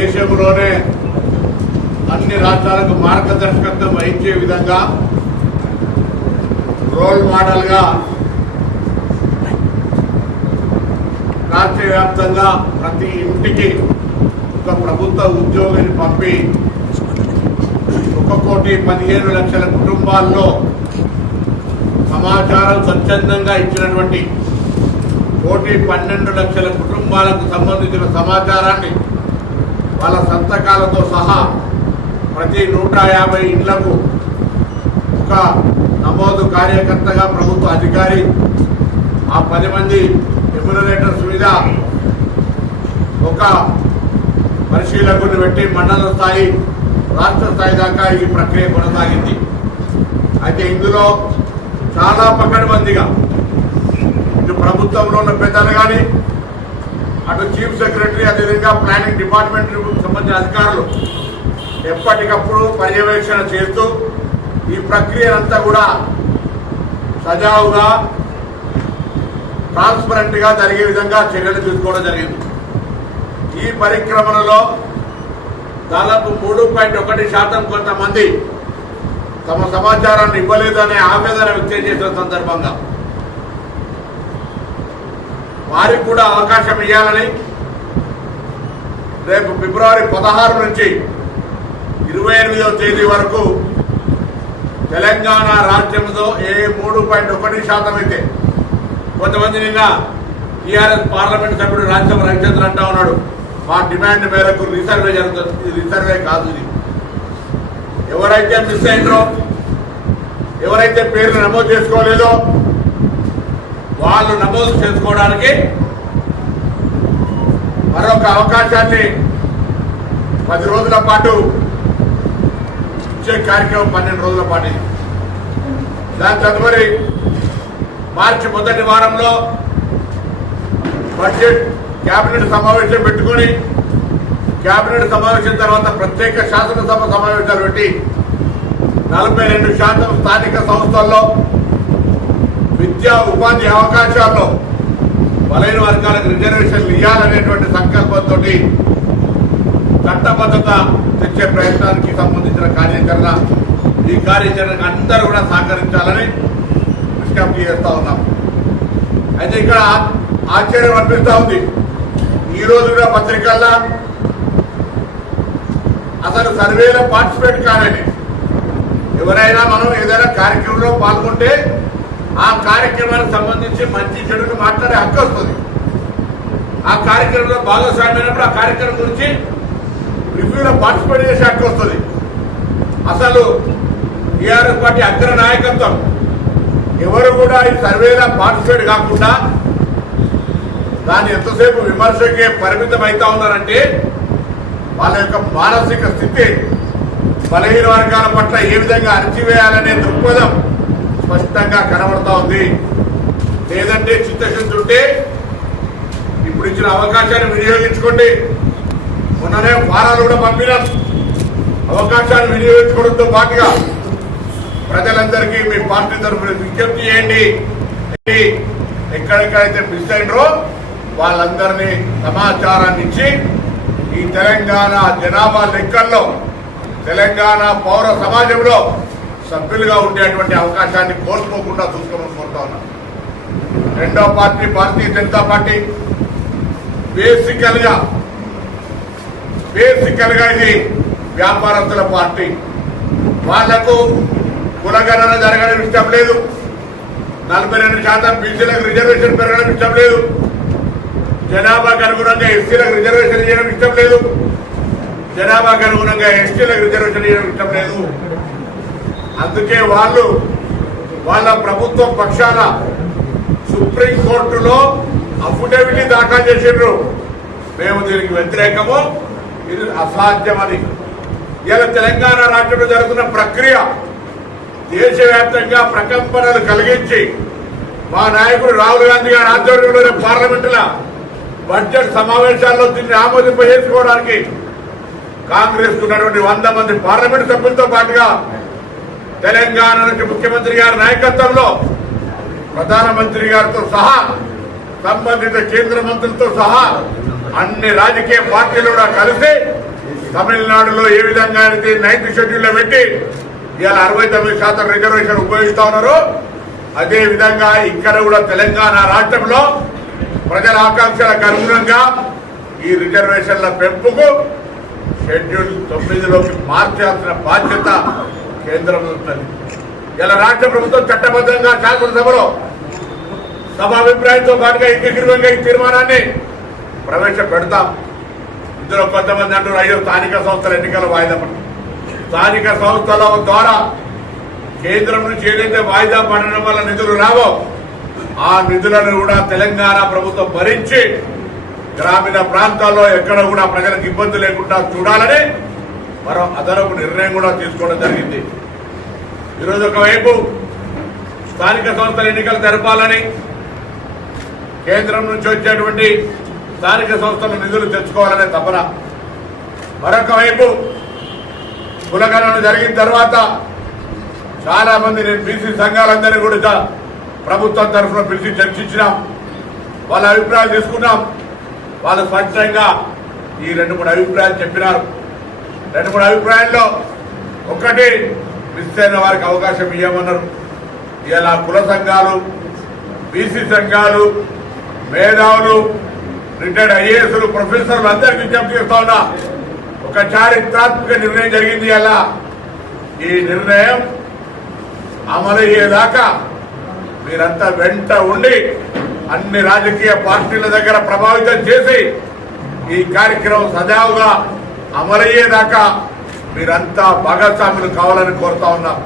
దేశంలోనే అన్ని రాష్ట్రాలకు మార్గదర్శకత్వం వహించే విధంగా రోల్ మోడల్గా రాష్ట్ర వ్యాప్తంగా ప్రతి ఇంటికి ఒక ప్రభుత్వ ఉద్యోగిని పంపి ఒక కోటి పదిహేను లక్షల కుటుంబాల్లో సమాచారం స్వచ్ఛందంగా ఇచ్చినటువంటి కోటి పన్నెండు లక్షల కుటుంబాలకు సంబంధించిన సమాచారాన్ని వాళ్ళ సంతకాలతో సహా ప్రతి నూట యాభై ఇండ్లకు ఒక నమోదు కార్యకర్తగా ప్రభుత్వ అధికారి ఆ పది మంది ఎమ్యునరేటర్స్ మీద ఒక పరిశీలకుని పెట్టి మండల స్థాయి రాష్ట్ర స్థాయి దాకా ఈ ప్రక్రియ కొనసాగింది అయితే ఇందులో చాలా మందిగా ఇటు ప్రభుత్వంలో ఉన్న పెద్దలు కానీ అటు చీఫ్ సెక్రటరీ అదేవిధంగా ప్లానింగ్ డిపార్ట్మెంట్ సంబంధించిన అధికారులు ఎప్పటికప్పుడు పర్యవేక్షణ చేస్తూ ఈ ప్రక్రియ అంతా కూడా సజావుగా ట్రాన్స్పరెంట్గా జరిగే విధంగా చర్యలు తీసుకోవడం జరిగింది ఈ పరిక్రమలలో దాదాపు మూడు పాయింట్ ఒకటి శాతం కొంతమంది తమ సమాచారాన్ని ఇవ్వలేదు అనే ఆవేదన వ్యక్తం చేసిన సందర్భంగా వారికి కూడా అవకాశం ఇవ్వాలని రేపు ఫిబ్రవరి పదహారు నుంచి ఇరవై ఎనిమిదవ తేదీ వరకు తెలంగాణ రాజ్యంలో ఏ మూడు పాయింట్ ఒకటి శాతం అయితే కొంతమంది నిన్న టీఆర్ఎస్ పార్లమెంట్ సభ్యుడు రాజ్యసభ రవిచంద్ర అంటా ఉన్నాడు మా డిమాండ్ మేరకు రిసర్వే జరుగుతుంది ఇది కాదు ఇది ఎవరైతే మిస్ అయినరో ఎవరైతే పేర్లు నమోదు చేసుకోలేదో వాళ్ళు నమోదు చేసుకోవడానికి మరొక అవకాశాన్ని పది రోజుల పాటు ఇచ్చే కార్యక్రమం పన్నెండు రోజుల పాటు దాని తదుపరి మార్చి మొదటి వారంలో బడ్జెట్ కేబినెట్ సమావేశం పెట్టుకొని కేబినెట్ సమావేశం తర్వాత ప్రత్యేక శాసనసభ సమావేశాలు పెట్టి నలభై రెండు శాతం స్థానిక సంస్థల్లో విద్యా ఉపాధి అవకాశాల్లో బలైన వర్గాలకు రిజర్వేషన్లు ఇవ్వాలనేటువంటి సంకల్పంతో చట్టబద్ధత తెచ్చే ప్రయత్నానికి సంబంధించిన కార్యాచరణ ఈ కార్యాచరణకు అందరూ కూడా సహకరించాలని విజ్ఞప్తి చేస్తూ ఉన్నాం అయితే ఇక్కడ ఆశ్చర్యం అనిపిస్తూ ఉంది ఈరోజు కూడా పత్రికల్లో అసలు సర్వేలో పార్టిసిపేట్ కాదని ఎవరైనా మనం ఏదైనా కార్యక్రమంలో పాల్గొంటే ఆ కార్యక్రమాలకు సంబంధించి మంచి చెడుకు మాట్లాడే హక్కు వస్తుంది ఆ కార్యక్రమంలో భాగస్వామ్యమైనప్పుడు ఆ కార్యక్రమం గురించి రివ్యూలో పార్టిసిపేట్ చేసే హక్కు వస్తుంది అసలు టీఆర్ఎస్ పార్టీ అగ్ర నాయకత్వం ఎవరు కూడా ఈ సర్వేలో పార్టిసిపేట్ కాకుండా దాన్ని ఎంతసేపు విమర్శకే పరిమితం అవుతా ఉన్నారంటే వాళ్ళ యొక్క మానసిక స్థితి బలహీన వర్గాల పట్ల ఏ విధంగా అణచివేయాలనే దృక్పథం స్పష్టంగా కనబడతా ఉంది లేదంటే చిత్తశుద్ధి ఉంటే ఇప్పుడు ఇచ్చిన అవకాశాన్ని వినియోగించుకోండి మొన్ననే ఫారాలు కూడా పంపినాం అవకాశాన్ని వినియోగించుకోవడంతో పాటుగా ప్రజలందరికీ మీ పార్టీ తరఫున విజ్ఞప్తి చేయండి ఎక్కడెక్కడైతే మిస్ అయినరో వాళ్ళందరినీ సమాచారాన్ని ఇచ్చి ఈ తెలంగాణ జనాభా లెక్కల్లో తెలంగాణ పౌర సమాజంలో సభ్యులుగా ఉండేటువంటి అవకాశాన్ని కోల్పోకుండా చూసుకోమని కోరుతా ఉన్నా రెండో పార్టీ భారతీయ జనతా పార్టీ బేసికల్గా గా ఇది వ్యాపారస్తుల పార్టీ వాళ్లకు కులగణన జరగడం ఇష్టం లేదు నలభై రెండు శాతం బీసీలకు రిజర్వేషన్ పెరగడం ఇష్టం లేదు జనాభాకు అనుగుణంగా ఎస్సీలకు రిజర్వేషన్ చేయడం ఇష్టం లేదు జనాభాకు అనుగుణంగా ఎస్టీలకు రిజర్వేషన్ చేయడం ఇష్టం లేదు అందుకే వాళ్ళు వాళ్ళ ప్రభుత్వ పక్షాన సుప్రీంకోర్టులో అఫిడవిట్ దాఖలు చేసిండ్రు మేము దీనికి వ్యతిరేకము ఇది అసాధ్యమని ఇలా తెలంగాణ రాష్ట్రంలో జరుగుతున్న ప్రక్రియ దేశవ్యాప్తంగా ప్రకంపనలు కలిగించి మా నాయకుడు రాహుల్ గాంధీ గారి ఆధ్వర్యంలో రేపు పార్లమెంటులో బడ్జెట్ సమావేశాల్లో దీన్ని ఆమోదింపజేసుకోవడానికి కాంగ్రెస్ ఉన్నటువంటి వంద మంది పార్లమెంట్ సభ్యులతో పాటుగా తెలంగాణ నుంచి ముఖ్యమంత్రి గారి నాయకత్వంలో ప్రధానమంత్రి గారితో సహా సంబంధిత కేంద్ర మంత్రులతో సహా అన్ని రాజకీయ పార్టీలు కూడా కలిసి తమిళనాడులో ఏ విధంగా అయితే నైన్త్ షెడ్యూల్లో పెట్టి ఇవాళ అరవై తొమ్మిది శాతం రిజర్వేషన్ ఉపయోగిస్తా ఉన్నారు అదే విధంగా ఇక్కడ కూడా తెలంగాణ రాష్ట్రంలో ప్రజల ఆకాంక్షలకు అనుగుణంగా ఈ రిజర్వేషన్ల పెంపుకు షెడ్యూల్ తొమ్మిదిలోకి మార్చాల్సిన బాధ్యత కేంద్రం ఉంటుంది ఇలా రాష్ట్ర ప్రభుత్వం చట్టబద్ధంగా శాసనసభలో సభ అభిప్రాయంతో పాటుగా ఏకగ్రీవంగా ఈ తీర్మానాన్ని ప్రవేశపెడతాం ఇందులో కొంతమంది అంటారు అయ్యో స్థానిక సంస్థల ఎన్నికలు వాయిదా పడతాం స్థానిక సంస్థల ద్వారా కేంద్రం నుంచి ఏదైతే వాయిదా పడడం వల్ల నిధులు రావో ఆ నిధులను కూడా తెలంగాణ ప్రభుత్వం భరించి గ్రామీణ ప్రాంతాల్లో ఎక్కడ కూడా ప్రజలకు ఇబ్బంది లేకుండా చూడాలని మరో అదనపు నిర్ణయం కూడా తీసుకోవడం జరిగింది ఈరోజు ఒకవైపు స్థానిక సంస్థల ఎన్నికలు జరపాలని కేంద్రం నుంచి వచ్చేటువంటి స్థానిక సంస్థల నిధులు తెచ్చుకోవాలనే తపన మరొక వైపు కులగణన జరిగిన తర్వాత చాలా మంది నేను బీసీ సంఘాలందరినీ కూడా ప్రభుత్వం తరఫున పిలిచి చర్చించినాం వాళ్ళ అభిప్రాయాలు తీసుకున్నాం వాళ్ళు స్పష్టంగా ఈ రెండు మూడు అభిప్రాయాలు చెప్పినారు రెండు మూడు అభిప్రాయాల్లో మిస్ అయిన వారికి అవకాశం ఇవ్వమన్నారు ఇలా కుల సంఘాలు బీసీ సంఘాలు మేధావులు రిటైర్డ్ ఐఏఎస్లు ప్రొఫెసర్లు అందరికీ విజ్ఞప్తి చేస్తా ఉన్నా ఒక చారిత్రాత్మక నిర్ణయం జరిగింది అలా ఈ నిర్ణయం అమలయ్యేదాకా మీరంతా వెంట ఉండి అన్ని రాజకీయ పార్టీల దగ్గర ప్రభావితం చేసి ఈ కార్యక్రమం సజావుగా అమరయ్యేదాకా మీరంతా భాగస్వాములు కావాలని కోరుతా ఉన్నాం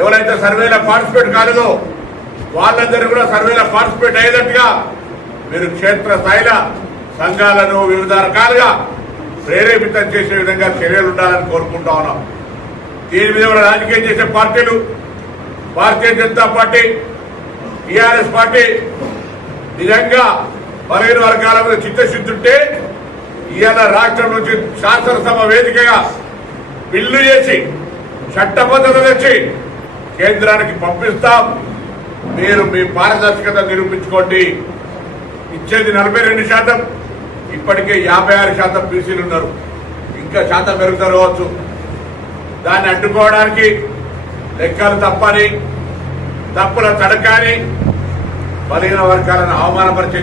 ఎవరైతే సర్వేలో పార్టిసిపేట్ కాలేదో వాళ్ళందరూ కూడా సర్వేలో పార్టిసిపేట్ అయ్యేటట్టుగా మీరు క్షేత్ర స్థాయిల సంఘాలను వివిధ రకాలుగా ప్రేరేపితం చేసే విధంగా చర్యలు ఉండాలని కోరుకుంటా ఉన్నాం దీని మీద కూడా రాజకీయం చేసే పార్టీలు Bharatiya Janata party TRS party నిజంగా బలహీన వర్గాల మీద చిత్తశుద్ధి ఉంటే ఇవాళ రాష్ట్రం నుంచి శాసనసభ వేదికగా బిల్లు చేసి చట్టబద్ధత తెచ్చి కేంద్రానికి పంపిస్తాం మీరు మీ పారదర్శకత నిరూపించుకోండి ఇచ్చేది నలభై రెండు శాతం ఇప్పటికే యాభై ఆరు శాతం బీసీలు ఉన్నారు ఇంకా శాతం పెరుగుతారు దాన్ని అడ్డుకోవడానికి లెక్కలు తప్పని తప్పుల తడకాని బలహీన వర్గాలను అవమానపరిచే